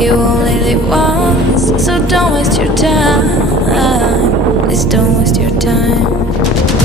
You only live once, so don't waste your time. Please don't waste your time.